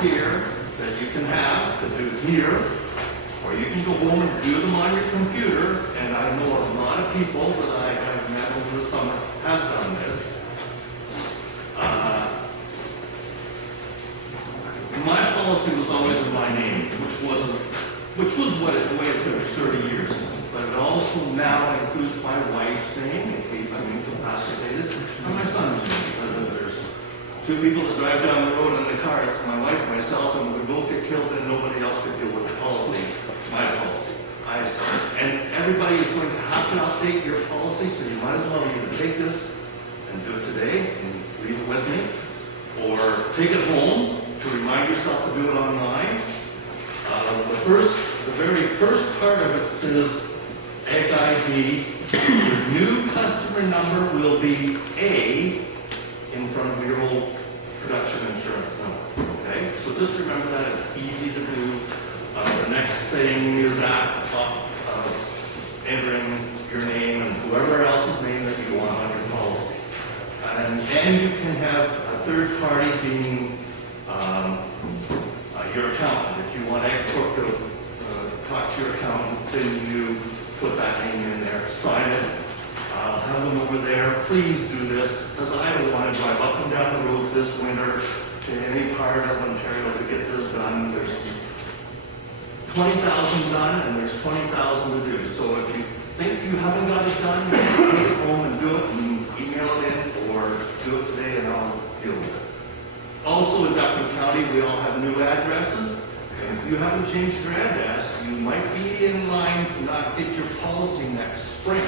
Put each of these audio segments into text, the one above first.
here that you can have to do here, or you can go home and do them on your computer. And I know a lot of people that I have met over the summer have done this. My policy was always in my name, which was the way it's been for 30 years. But it also now includes my wife's name in case I'm incapacitated, and my son's name, because if there's two people that drive down the road in the car, it's my wife, myself, and we both get killed, and nobody else could deal with the policy, my policy. And everybody is going to have to update your policy, so you might as well either take this and do it today and leave it with me, or take it home to remind yourself to do it online. The very first part of it says Ag ID. Your new customer number will be A in front of your old production insurance number. Okay, so just remember that it's easy to do. The next thing is entering your name and whoever else's name that you want on your policy. And you can have a third party being your accountant. If you want Agricorp to talk to your accountant, then you put that name in there, sign it. I'll have them over there. Please do this, because I don't want to drive up and down the roads this winter to any part of Ontario to get this done. There's 20,000 done, and there's 20,000 to do. So if you think you haven't got it done, take it home and do it, and email it in, or do it today, and I'll deal with it. Also in Dufferin County, we all have new addresses. And if you haven't changed your address, you might be in line to not get your policy next spring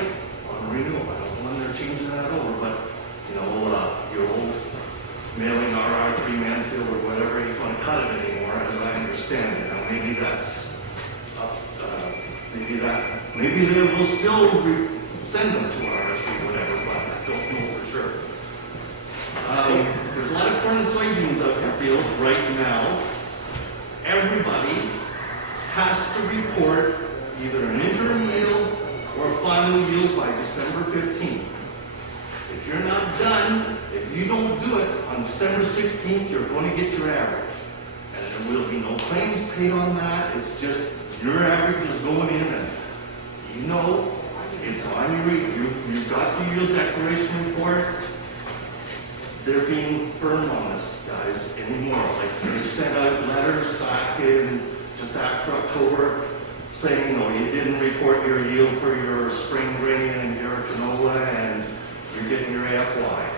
on renewal. I don't know when they're changing that over, but your old mailing RR3 Mansfield or whatever, you want to cut it anymore, as I understand it. Now maybe that's maybe they will still send them to RR3 whatever, but I don't know for sure. There's a lot of corn and soybeans out in the field right now. Everybody has to report either an interim yield or a final yield by December 15th. If you're not done, if you don't do it on December 16th, you're going to get your average. And there will be no claims paid on that. It's just your average is going in, and it's on your you've got the yield declaration report. They're being firm on this, guys, anymore. Like, they've sent out letters back in just after October saying, you didn't report your yield for your spring grain and your canola, and you're getting your AFY.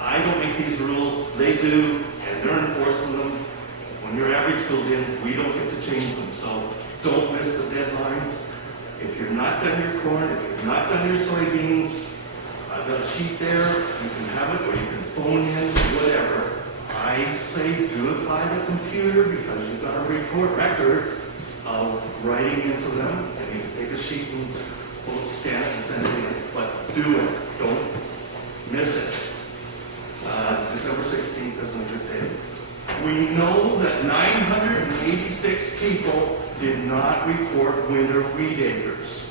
I don't make these rules, they do, and they're enforcing them. When your average goes in, we don't get to change them, so don't miss the deadlines. If you're not done your corn, if you've not done your soybeans, I've got a sheet there, you can have it, or you can phone in, whatever. I say do it by the computer, because you've got a report record of writing into them, and you can take a sheet and scan it and send it in. But do it, don't miss it. December 16th isn't a good day. We know that 986 people did not report winter wheat acres,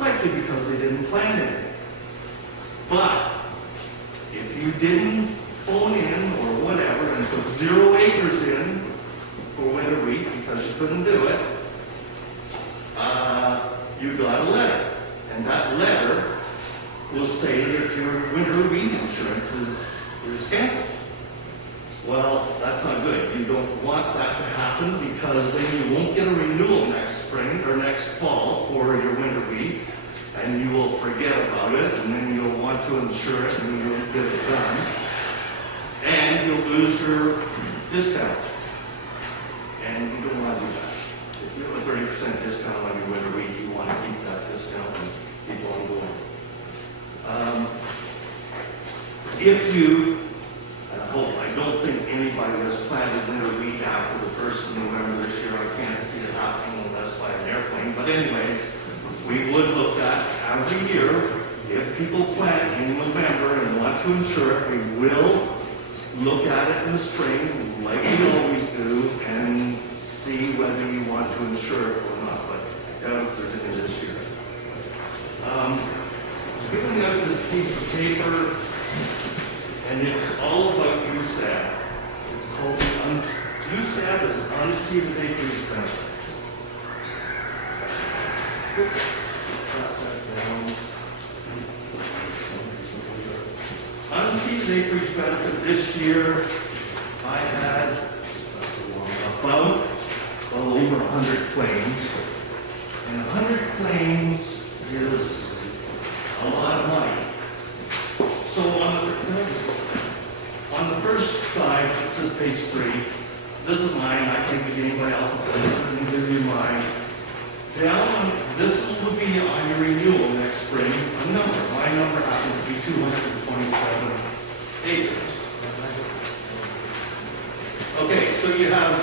likely because they didn't plant anything. But if you didn't phone in or whatever and put 0 acres in for winter wheat because you couldn't do it, you got a letter. And that letter will say that your winter wheat insurance is canceled. Well, that's not good. You don't want that to happen, because then you won't get a renewal next spring or next fall for your winter wheat. And you will forget about it, and then you'll want to insure it, and you'll get it done. And you'll lose your discount. And you don't want to do that. If you have a 30% discount on your winter wheat, you want to keep that discount and keep on going. If you, and I don't think anybody has planted winter wheat after the 1st of November this year. I can't see it happening unless by an airplane. But anyways, we would look at every year, if people plant in November and want to insure it, we will look at it in the spring, like we always do, and see whether you want to insure it or not. But I doubt if there's any this year. Picking up this piece of paper, and it's all about USAD. It's called the USAB is unceded acreage benefit. Pass that down. Unceded acreage benefit this year, I had about well over 100 claims. And 100 claims is a lot of money. So on the first side, it says page 3. This is mine. I can't give you anybody else's, but this is going to give you mine. Down, this will be on your renewal next spring. A number. My number happens to be 227 acres. Okay, so you have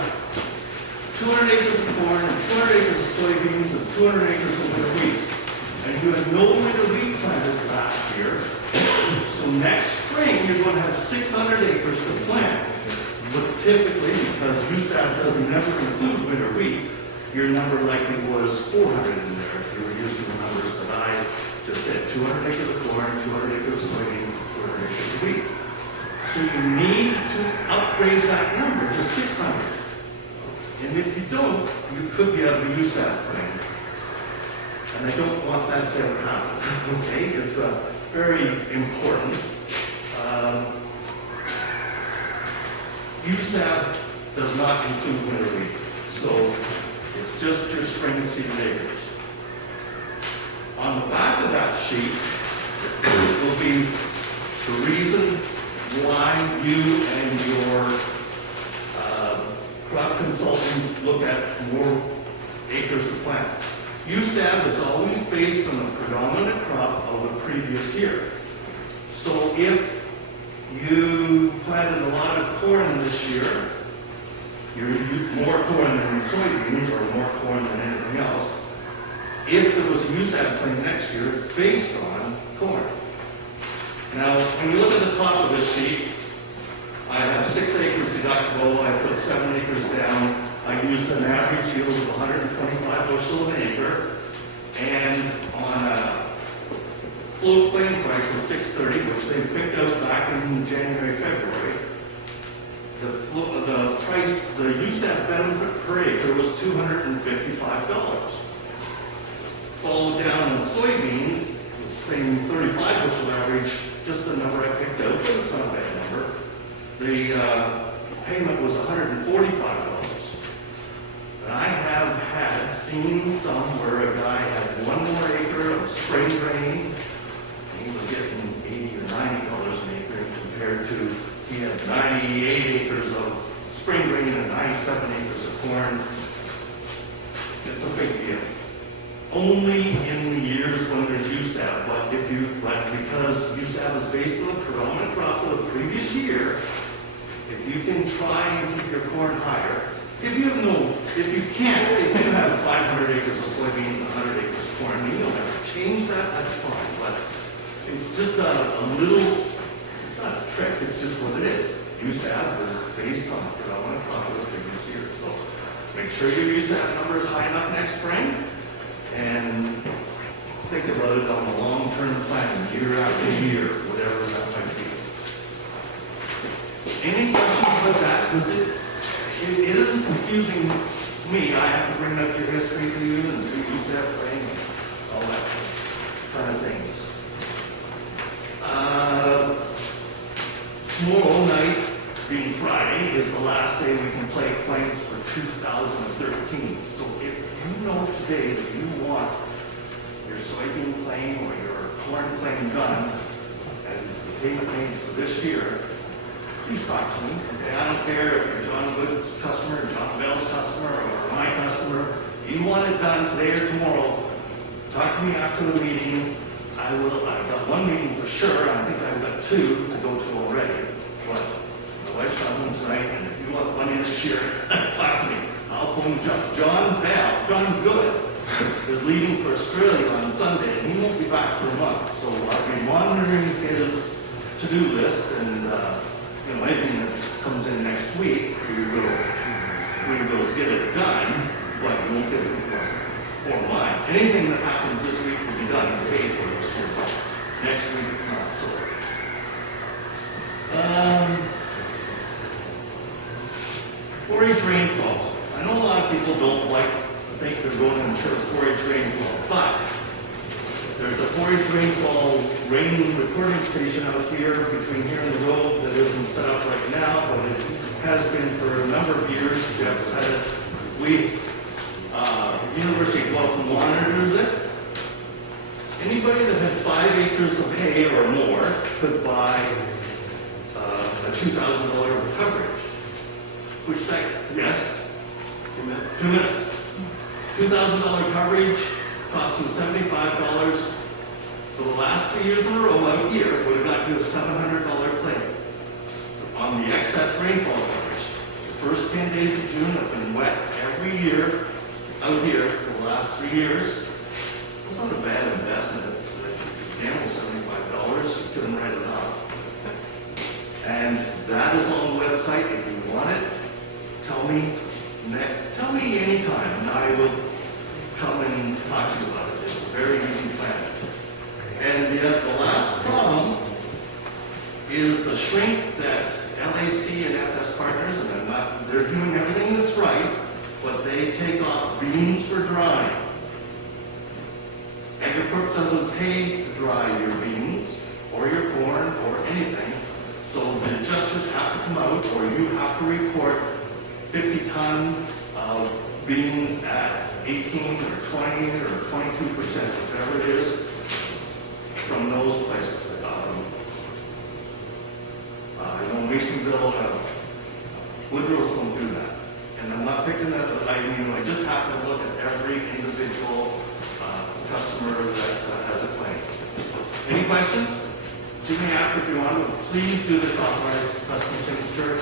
200 acres of corn, and 200 acres of soybeans, and 200 acres of winter wheat. And you had no winter wheat planted last year. So next spring, you're going to have 600 acres to plant. But typically, because USAB doesn't never include winter wheat, your number likely was 400 in there if you were using the numbers that I just said. 200 acres of corn, 200 acres of soybeans, and 200 acres of wheat. So you need to upgrade that number to 600. And if you don't, you could get a USAB claim. And I don't want that to ever happen. Okay? It's very important. USAB does not include winter wheat. So it's just your spring seeded acres. On the back of that sheet will be the reason why you and your crop consultant look at more acres to plant. USAB is always based on the predominant crop of the previous year. So if you planted a lot of corn this year, you're more corn than soybeans or more corn than anything else. If there was a USAB claim next year, it's based on corn. Now, when you look at the top of this sheet, I have 6 acres deductible. I put 7 acres down. I used an average yield of 125 bushel an acre, and on a float claim price of $6.30, which they picked up back in January, February, the price, the USAB benefit per acre was $255. Followed down on soybeans, the same 35 bushel average, just the number I picked out, but it's not a bad number. The payment was $145. And I have seen some where a guy had 1 more acre of spring grain, and he was getting $80 or $90 an acre compared to he had 98 acres of spring grain and 97 acres of corn. It's a big deal. Only in the years when there's USAB, but because USAB is based on the predominant crop of the previous year, if you can try and keep your corn higher, if you have if you have 500 acres of soybeans and 100 acres of corn, and you'll never change that, that's fine. But it's just a little, it's not a trick, it's just what it is. USAB is based on the predominant crop of the previous year. So make sure your USAB number is high enough next spring, and think about it on a long-term plan, year after year, whatever that might be. Any questions about that? Because it is confusing to me. I have to bring up your history to you and use that thing and all that kind of things. Tomorrow night, being Friday, is the last day we can play claims for 2013. So if you know today that you want your soybean claim or your corn claim done and the payment made for this year, please talk to me. Okay, I don't care if you're John Good's customer, John Bell's customer, or my customer. If you want it done today or tomorrow, talk to me after the meeting. I've got 1 meeting for sure. I think I've got 2 to go to already. But my wife's not home tonight, and if you want money this year, talk to me. I'll phone John Bell. John Good is leaving for Australia on Sunday, and he won't be back for a month. So I'll be monitoring his to-do list, and anything that comes in next week, we will get it done, but we won't get it for mine. Anything that happens this week will be done and paid for this year. Next week, not so. 4-H rainfall. I know a lot of people don't like to think they're going to insure 4-H rainfall, but there's a 4-H rainfall rain recording station out here between here and the road that isn't set up right now, but it has been for a number of years. Jeff said it. University of Guelph monitors it. Anybody that had 5 acres of hay or more could buy a $2,000 coverage. Which that, yes? 2 minutes. $2,000 coverage costing $75. For the last 3 years in a row out here, would have got you a $700 claim on the excess rainfall coverage. The first 10 days of June have been wet every year out here for the last 3 years. It's not a bad investment. Gamble $75, you couldn't write it off. And that is on the website. If you want it, tell me anytime, and I will come and talk to you about it. It's a very easy plan. And the last problem is the shrink that LAC and FS Partners, and they're doing everything that's right, but they take off beans for drying. Agricorp doesn't pay to dry your beans or your corn or anything, so the adjusters have to come out, or you have to report 50 ton of beans at 18 or 20 or 22%, whatever it is, from those places. I know Masonville, Woodrow's won't do that. And I'm not picking that, but I just have to look at every individual customer that has a claim. Any questions? See me after if you want to. Please do this authorized custom signature.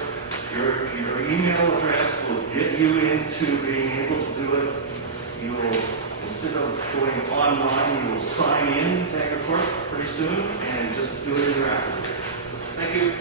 Your email address will get you into being able to do it. You will, instead of going online, you will sign in to Agricorp pretty soon and just do it interactively. Thank you.